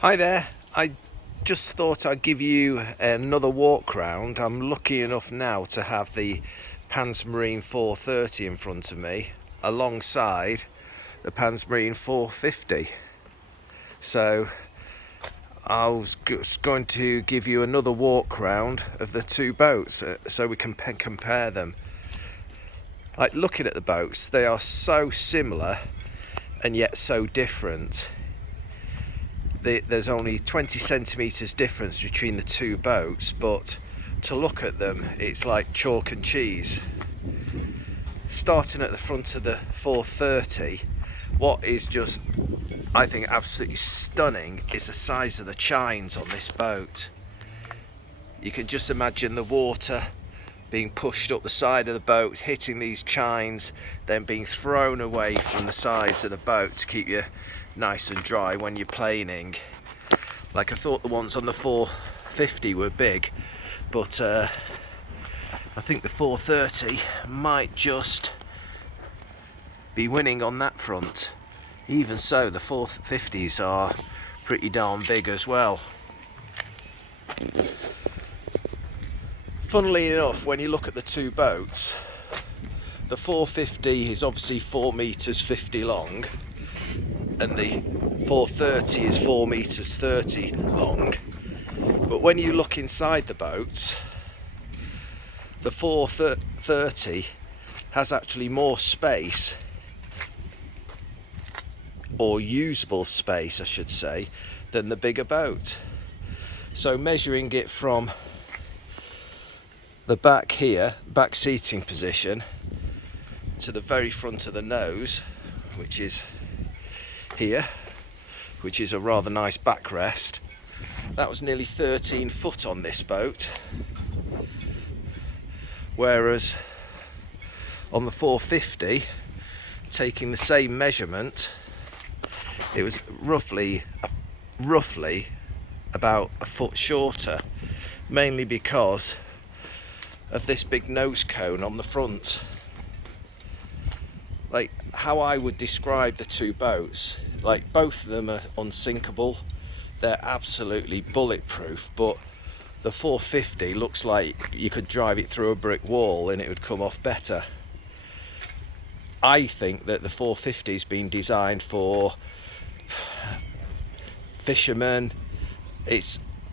Hi there. I just thought I'd give you another walk round. I'm lucky enough now to have the Pans Marine 430 in front of me alongside the Pans Marine 450. So I was just going to give you another walk round of the two boats so we can compare them. Like, looking at the boats, they are so similar and yet so different. There's only 20 centimeters difference between the two boats, but to look at them it's like chalk and cheese. Starting at the front of the 430, what is just, I think, absolutely stunning is the size of the chines on this boat. You can just imagine the water being pushed up the side of the boat, hitting these chines, then being thrown away from the sides of the boat to keep you nice and dry when you're planing. Like, I thought the ones on the 450 were big, but I think the 430 might just be winning on that front. Even so, the 450s are pretty darn big as well. Funnily enough, when you look at the two boats, the 450 is obviously 4 meters 50 long, and the 430 is 4 meters 30 long. But when you look inside the boats, the 430 has actually more space, or usable space I should say, than the bigger boat. So measuring it from the back here, back seating position, to the very front of the nose, which is here, which is a rather nice backrest, that was nearly 13 foot on this boat, whereas on the 450, taking the same measurement, it was roughly about a foot shorter, mainly because of this big nose cone on the front. Like, how I would describe the two boats, like, both of them are unsinkable, they're absolutely bulletproof, but the 450 looks like you could drive it through a brick wall and it would come off better. I think that the 450 has been designed for fishermen,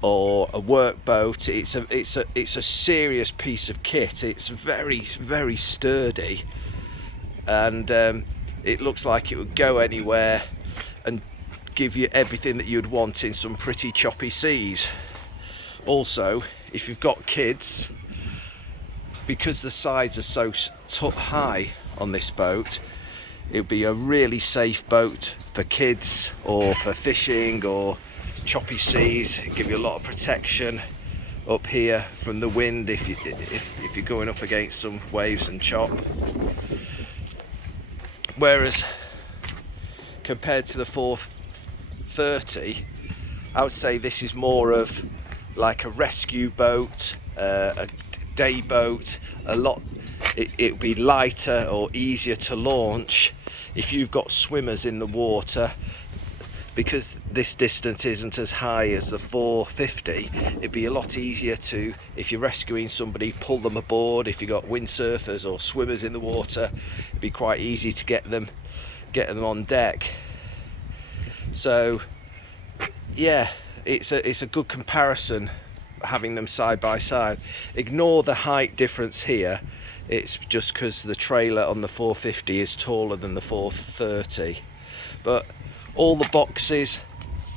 or a work boat. It's a serious piece of kit. It's very sturdy, and it looks like it would go anywhere and give you everything that you'd want in some pretty choppy seas. Also, if you've got kids, because the sides are so high on this boat, it would be a really safe boat for kids or for fishing or choppy seas. It'd give you a lot of protection up here from the wind if you're going up against some waves and chop. Whereas compared to the 430, I would say this is more of like a rescue boat, a day boat. It would be lighter or easier to launch if you've got swimmers in the water, because this distance isn't as high as the 450. It'd be a lot easier to, if you're rescuing somebody, pull them aboard. If you've got windsurfers or swimmers in the water, it'd be quite easy to get them on deck. So yeah, it's a good comparison having them side by side. Ignore the height difference here. It's just because the trailer on the 450 is taller than the 430. But all the boxes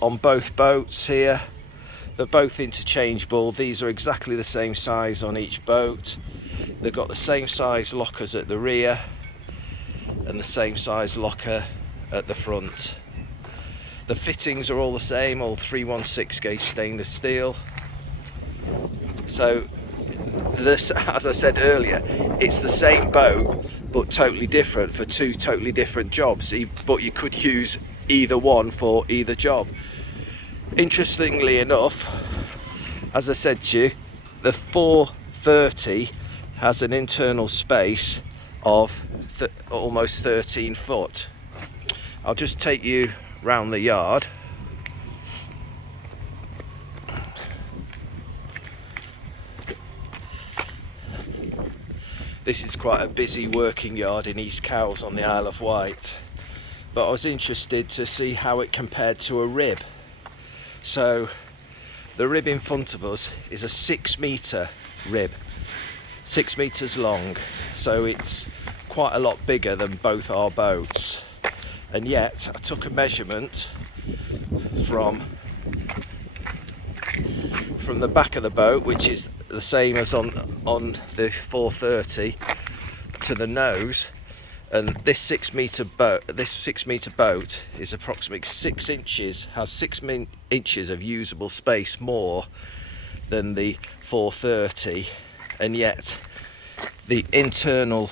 on both boats here, they're both interchangeable. These are exactly the same size on each boat. They've got the same size lockers at the rear and the same size locker at the front. The fittings are all the same, all 316 gauge stainless steel. So this, as I said earlier, it's the same boat but totally different for two totally different jobs, but you could use either one for either job. Interestingly enough, as I said to you, the 430 has an internal space of almost 13 foot. I'll just take you round the yard. This is quite a busy working yard in East Cowes on the Isle of Wight, but I was interested to see how it compared to a rib. So the rib in front of us is a 6-metre rib, 6 metres long, so it's quite a lot bigger than both our boats. And yet I took a measurement from the back of the boat, which is the same as on the 430, to the nose, and this 6-metre boat is approximately 6 inches, has 6 inches of usable space more than the 430, and yet the internal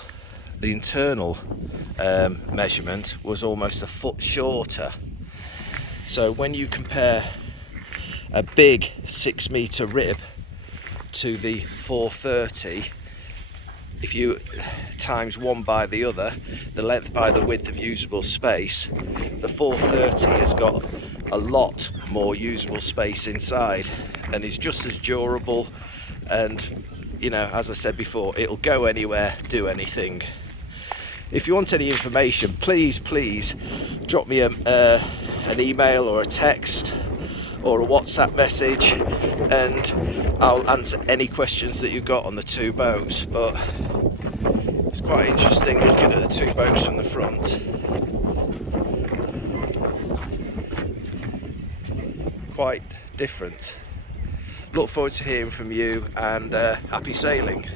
measurement was almost a foot shorter. So when you compare a big 6-metre rib to the 430, if you times one by the other, the length by the width of usable space, the 430 has got a lot more usable space inside and is just as durable, and you know, as I said before, it'll go anywhere, do anything. If you want any information, please drop me an email or a text or a WhatsApp message, and I'll answer any questions that you've got on the two boats. But it's quite interesting looking at the two boats from the front. Quite different. Look forward to hearing from you, and happy sailing.